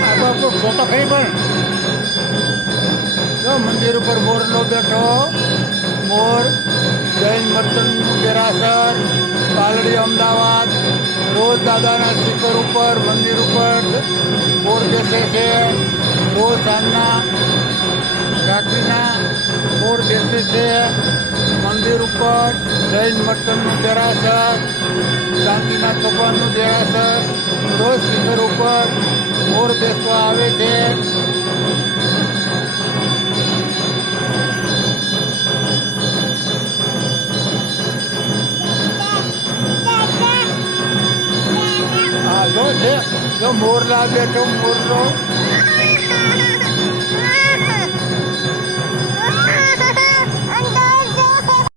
આ બાપુ ફોટો ખરી પણ જો મંદિર ઉપર મોરલો બેઠો મોર જૈન મર્ચન્ટનું દેરાસર પાલડી અમદાવાદ રોજ દાદાના સ્ટીકર ઉપર મંદિર ઉપર મોર બેસે છે રોજ સાંજના રાત્રિના મોર બેસે છે મંદિર ઉપર જૈન મર્ચન્ટનું દેરાસર શાંતિનાથ ભગવાનનું દેરાસર રોજ શિખર ઉપર મોર બેસવા આવે છે જો છે. જો મોરલા બેઠો મોરલો.